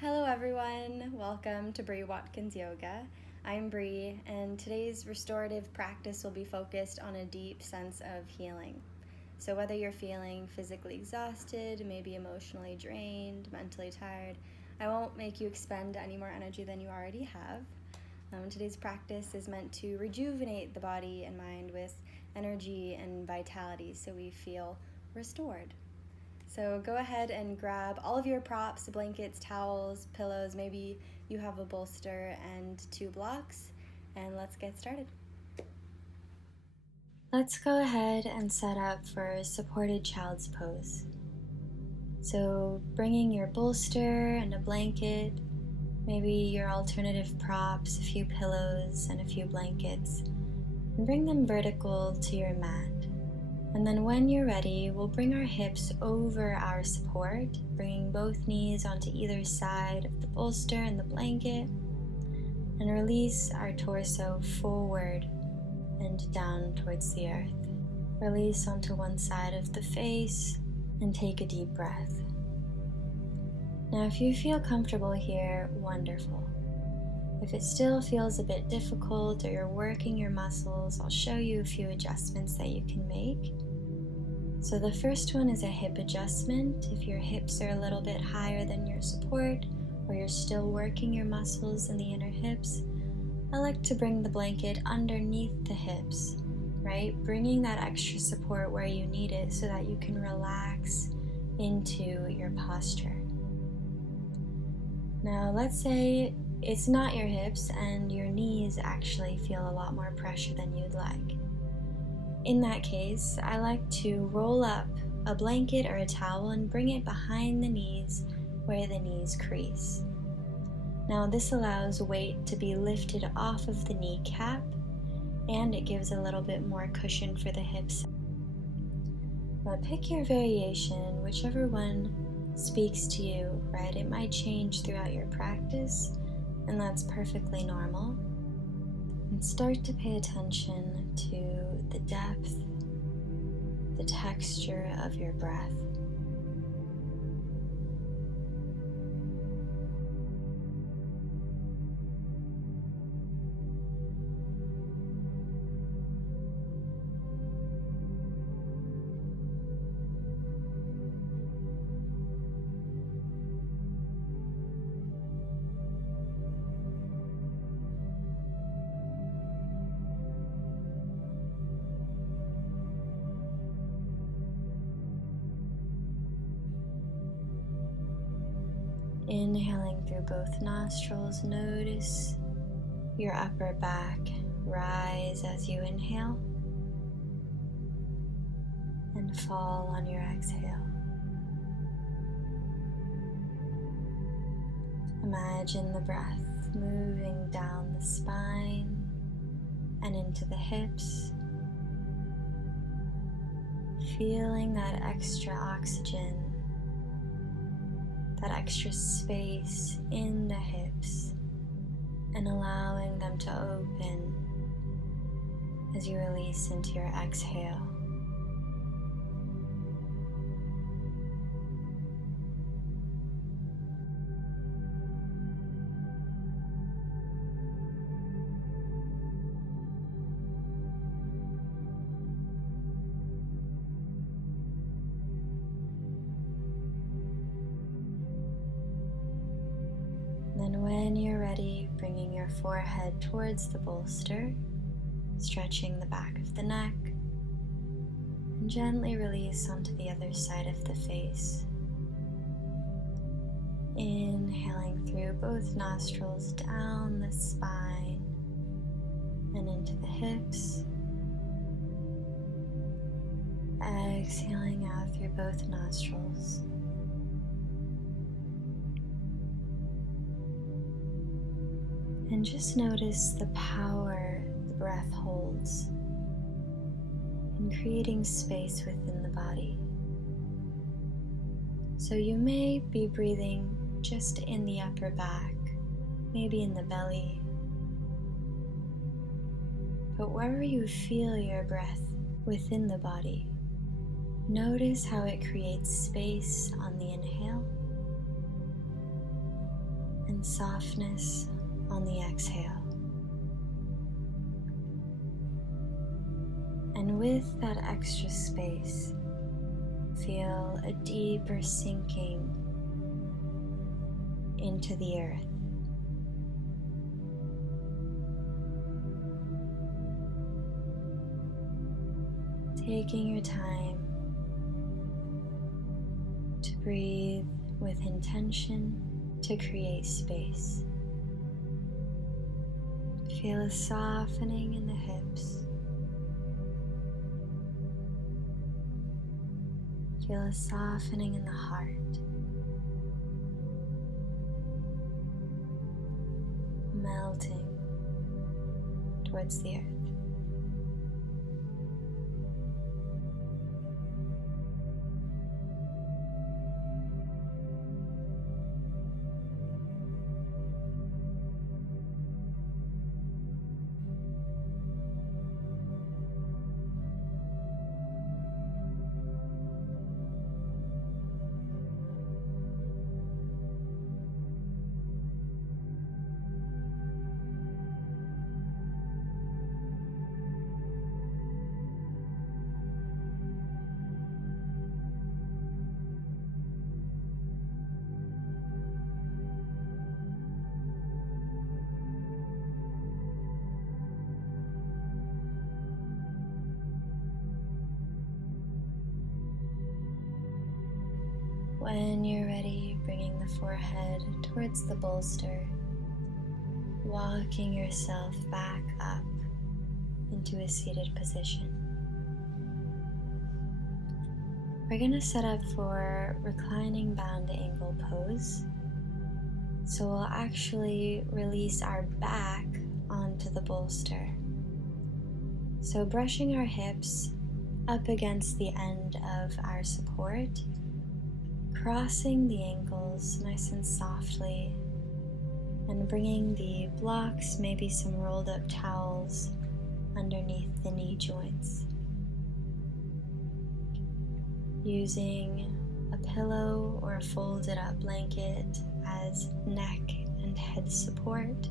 Hello everyone, welcome to Bre Watkins Yoga. I'm Bre, and today's restorative practice will be focused on a deep sense of healing. So whether you're feeling physically exhausted, maybe emotionally drained, mentally tired, I won't make you expend any more energy than you already have. Today's practice is meant to rejuvenate the body and mind with energy and vitality so we feel restored. So go ahead and grab all of your props, blankets, towels, pillows, maybe you have a bolster and 2 blocks, and let's get started. Let's go ahead and set up for supported child's pose. So bringing your bolster and a blanket, maybe your alternative props, a few pillows and a few blankets, and bring them vertical to your mat. And then when you're ready, we'll bring our hips over our support, bringing both knees onto either side of the bolster and the blanket, and release our torso forward and down towards the earth. Release onto one side of the face and take a deep breath. Now, if you feel comfortable here, wonderful. If it still feels a bit difficult or you're working your muscles, I'll show you a few adjustments that you can make. So the first one is a hip adjustment. If your hips are a little bit higher than your support or you're still working your muscles in the inner hips, I like to bring the blanket underneath the hips, right? Bringing that extra support where you need it so that you can relax into your posture. Now let's say it's not your hips and your knees actually feel a lot more pressure than you'd like. In that case, I like to roll up a blanket or a towel and bring it behind the knees where the knees crease. Now this allows weight to be lifted off of the kneecap and it gives a little bit more cushion for the hips. But pick your variation, whichever one speaks to you, right? It might change throughout your practice, and that's perfectly normal. And start to pay attention to the depth, the texture of your breath. Inhaling through both nostrils, notice your upper back rise as you inhale and fall on your exhale. Imagine the breath moving down the spine and into the hips, feeling that extra oxygen, that extra space in the hips, and allowing them to open as you release into your exhale. Then when you're ready, bringing your forehead towards the bolster, stretching the back of the neck, and gently release onto the other side of the face. Inhaling through both nostrils down the spine and into the hips. Exhaling out through both nostrils. And just notice the power the breath holds in creating space within the body. So you may be breathing just in the upper back, maybe in the belly, but wherever you feel your breath within the body, notice how it creates space on the inhale and softness on the exhale. And with that extra space, feel a deeper sinking into the earth. Taking your time to breathe with intention to create space. Feel a softening in the hips. Feel a softening in the heart. Melting towards the earth. When you're ready, bringing the forehead towards the bolster, walking yourself back up into a seated position. We're going to set up for reclining bound angle pose. So we'll actually release our back onto the bolster. So brushing our hips up against the end of our support, crossing the ankles nice and softly, and bringing the blocks, maybe some rolled up towels, underneath the knee joints. Using a pillow or a folded up blanket as neck and head support,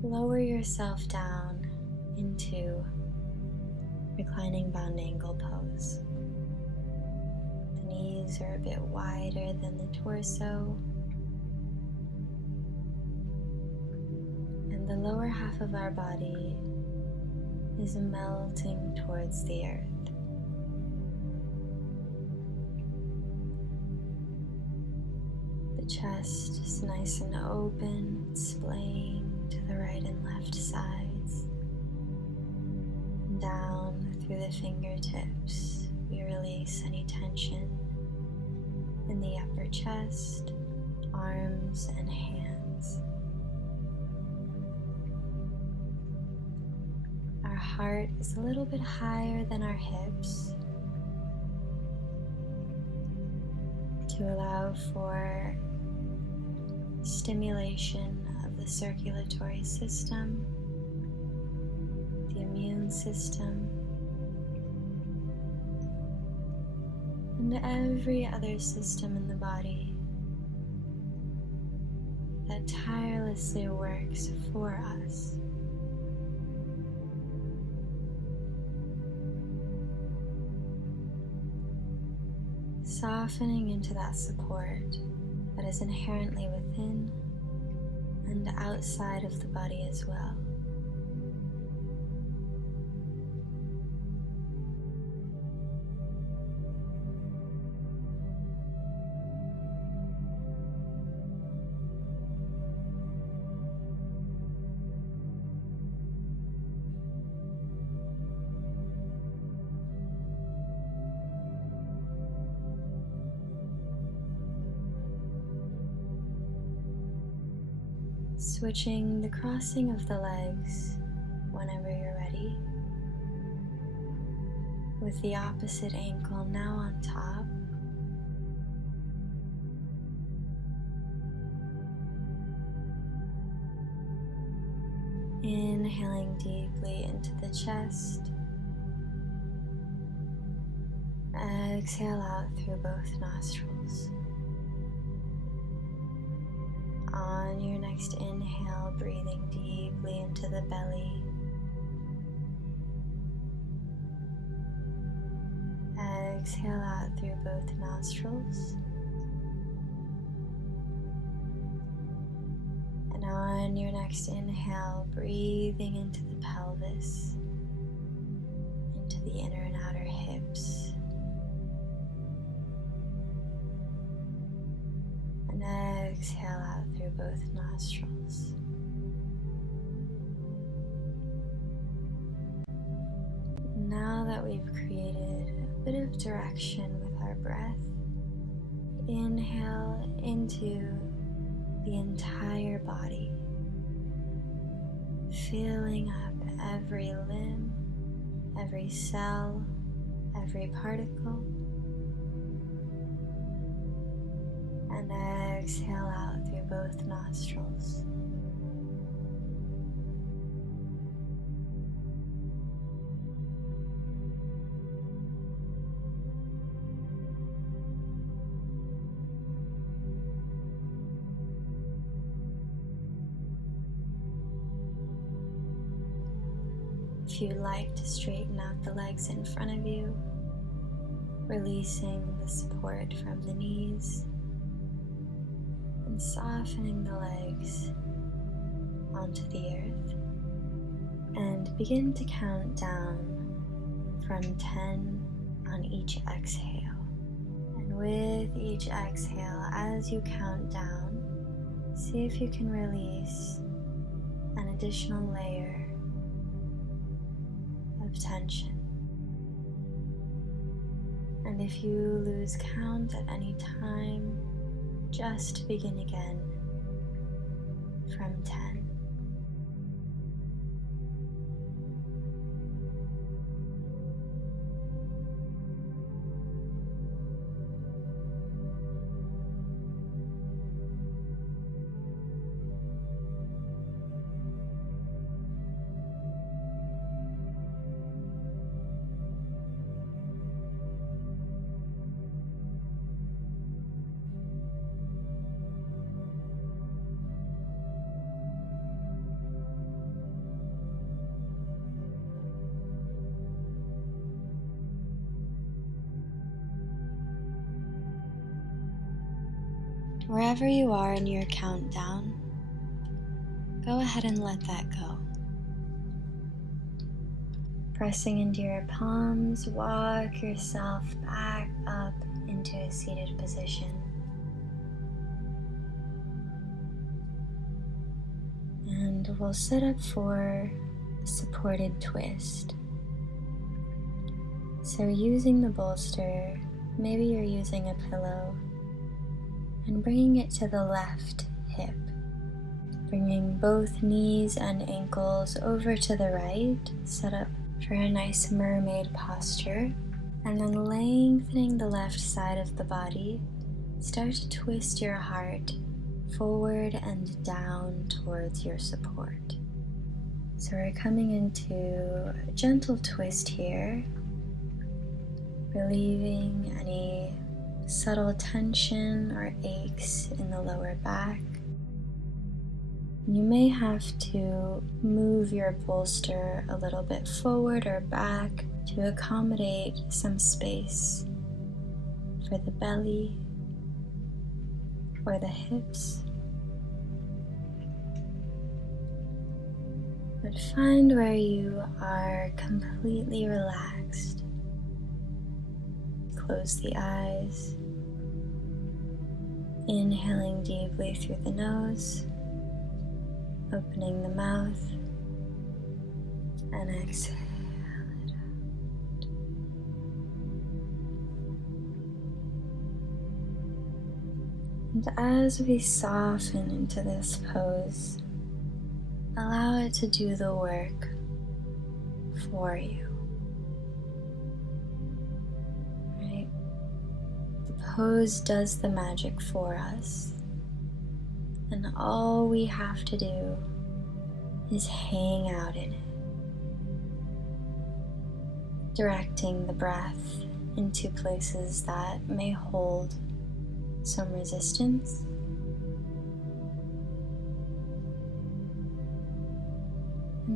lower yourself down into reclining bound angle pose. Knees are a bit wider than the torso, and the lower half of our body is melting towards the earth. The chest is nice and open, splaying to the right and left sides, and down through the fingertips. We release any tension in the upper chest, arms, and hands. Our heart is a little bit higher than our hips to allow for stimulation of the circulatory system, the immune system, and every other system in the body that tirelessly works for us. Softening into that support that is inherently within and outside of the body as well. Switching the crossing of the legs whenever you're ready, with the opposite ankle now on top. Inhaling deeply into the chest. Exhale out through both nostrils. next inhale, breathing deeply into the belly. Exhale out through both nostrils. And on your next inhale, breathing into the pelvis, into the inner and outer hips. And exhale out through both nostrils. Now that we've created a bit of direction with our breath, inhale into the entire body, filling up every limb, every cell, every particle, and exhale out through both nostrils. If you like to straighten out the legs in front of you, releasing the support from the knees and softening the legs onto the earth, and begin to count down from 10 on each exhale. And with each exhale, as you count down, see if you can release an additional layer of tension. And if you lose count at any time, just begin again from 10. Wherever you are in your countdown, go ahead and let that go. Pressing into your palms, walk yourself back up into a seated position. And we'll set up for a supported twist. So using the bolster, maybe you're using a pillow, and bringing it to the left hip, bringing both knees and ankles over to the right, set up for a nice mermaid posture, and then lengthening the left side of the body, start to twist your heart forward and down towards your support. So we're coming into a gentle twist here, relieving any subtle tension or aches in the lower back. You may have to move your bolster a little bit forward or back to accommodate some space for the belly or the hips. But find where you are completely relaxed. Close the eyes, inhaling deeply through the nose, opening the mouth, and exhale it out. And as we soften into this pose, allow it to do the work for you. Pose does the magic for us, and all we have to do is hang out in it, directing the breath into places that may hold some resistance,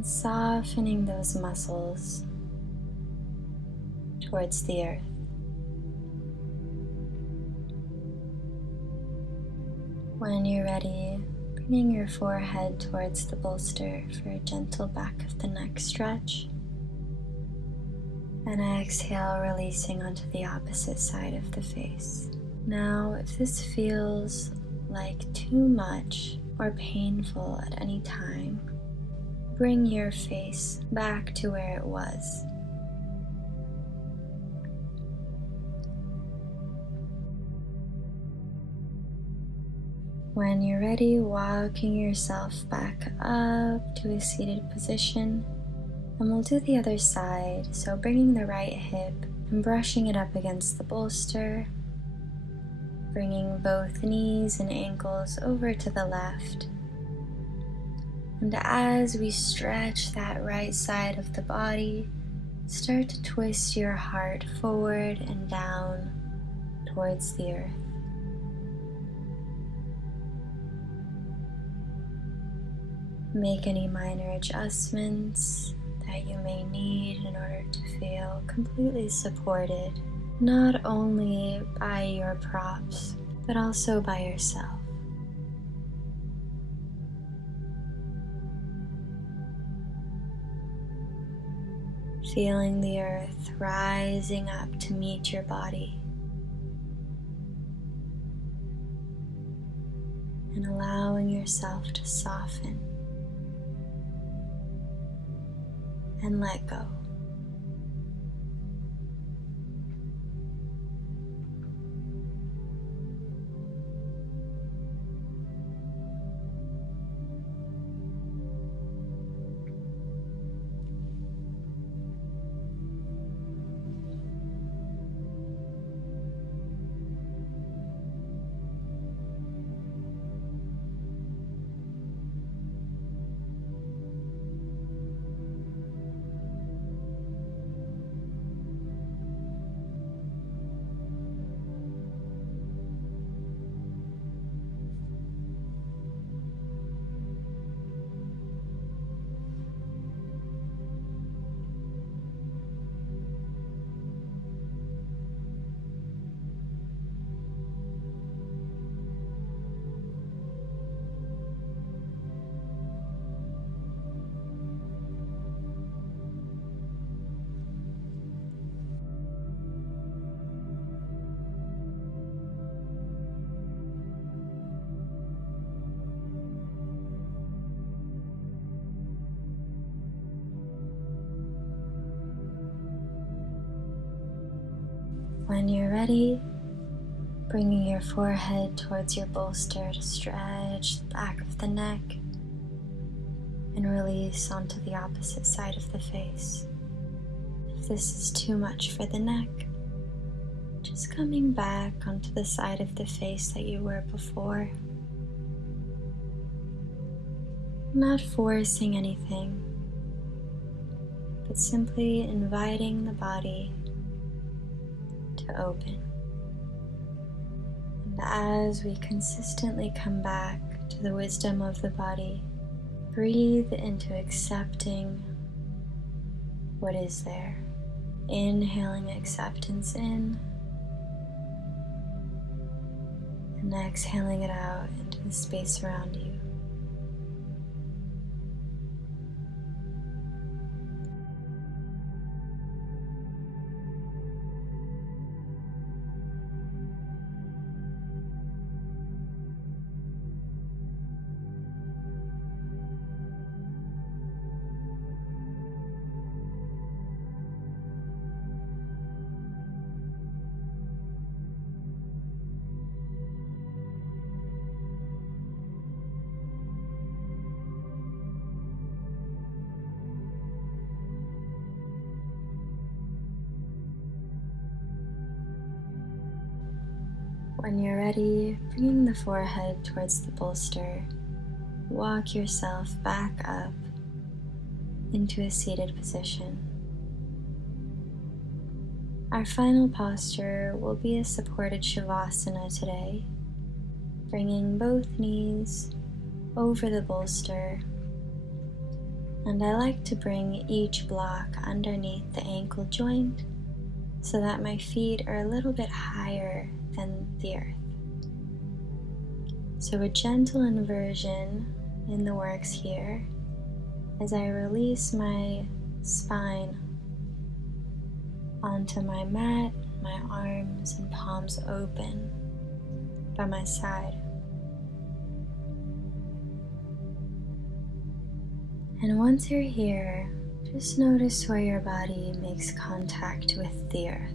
and softening those muscles towards the earth. When you're ready, bringing your forehead towards the bolster for a gentle back of the neck stretch. And exhale, releasing onto the opposite side of the face. Now, if this feels like too much or painful at any time, bring your face back to where it was. When you're ready, walking yourself back up to a seated position. And we'll do the other side, so bringing the right hip and brushing it up against the bolster, bringing both knees and ankles over to the left. And as we stretch that right side of the body, start to twist your heart forward and down towards the earth. Make any minor adjustments that you may need in order to feel completely supported, not only by your props, but also by yourself. Feeling the earth rising up to meet your body, and allowing yourself to soften and let go. When you're ready, bringing your forehead towards your bolster to stretch the back of the neck and release onto the opposite side of the face. If this is too much for the neck, just coming back onto the side of the face that you were before. Not forcing anything, but simply inviting the body to open. And as we consistently come back to the wisdom of the body, breathe into accepting what is there. Inhaling acceptance in, and exhaling it out into the space around you. When you're ready, bringing the forehead towards the bolster, walk yourself back up into a seated position. Our final posture will be a supported Savasana today, bringing both knees over the bolster And I like to bring each block underneath the ankle joint so that my feet are a little bit higher than the earth. So a gentle inversion in the works here as I release my spine onto my mat, my arms and palms open by my side. And once you're here, just notice where your body makes contact with the earth.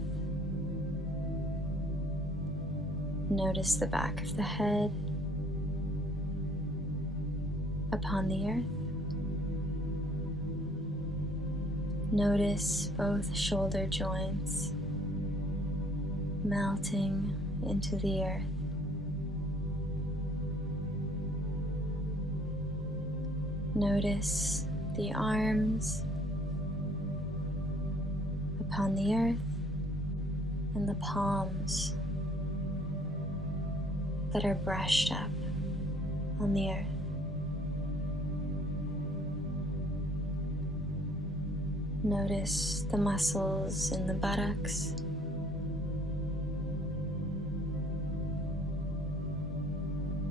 Notice the back of the head upon the earth. Notice both shoulder joints melting into the earth. Notice the arms upon the earth and the palms that are brushed up on the earth. Notice the muscles in the buttocks.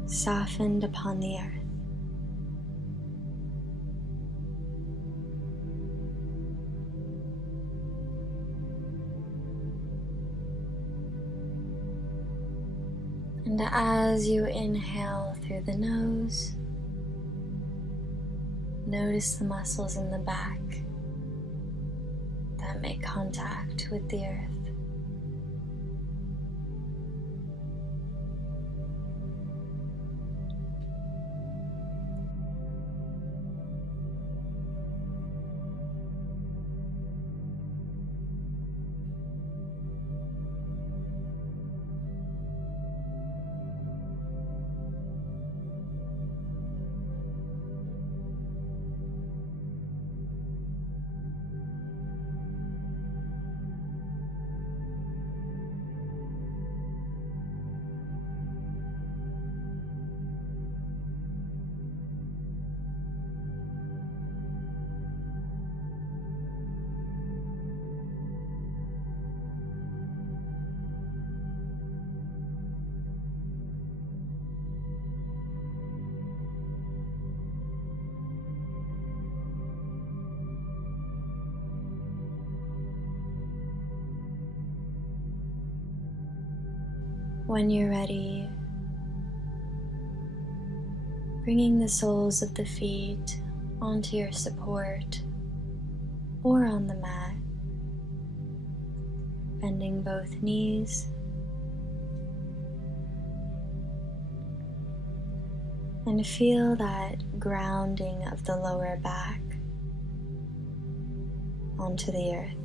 Softened upon the earth. And as you inhale through the nose, notice the muscles in the back that make contact with the earth. When you're ready, bringing the soles of the feet onto your support or on the mat, bending both knees, and feel that grounding of the lower back onto the earth.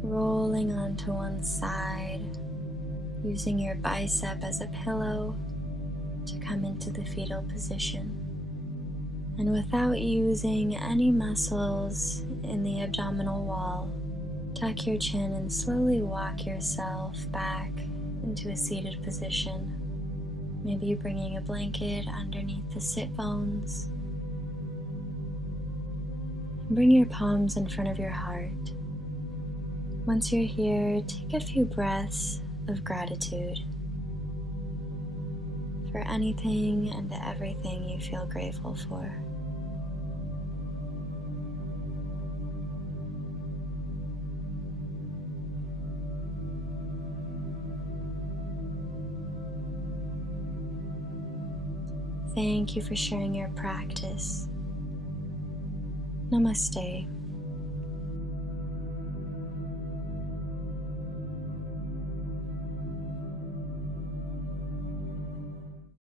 Rolling onto one side, using your bicep as a pillow to come into the fetal position. And without using any muscles in the abdominal wall, tuck your chin and slowly walk yourself back into a seated position. Maybe bringing a blanket underneath the sit bones. Bring your palms in front of your heart. Once you're here, take a few breaths of gratitude for anything and everything you feel grateful for. Thank you for sharing your practice. Namaste.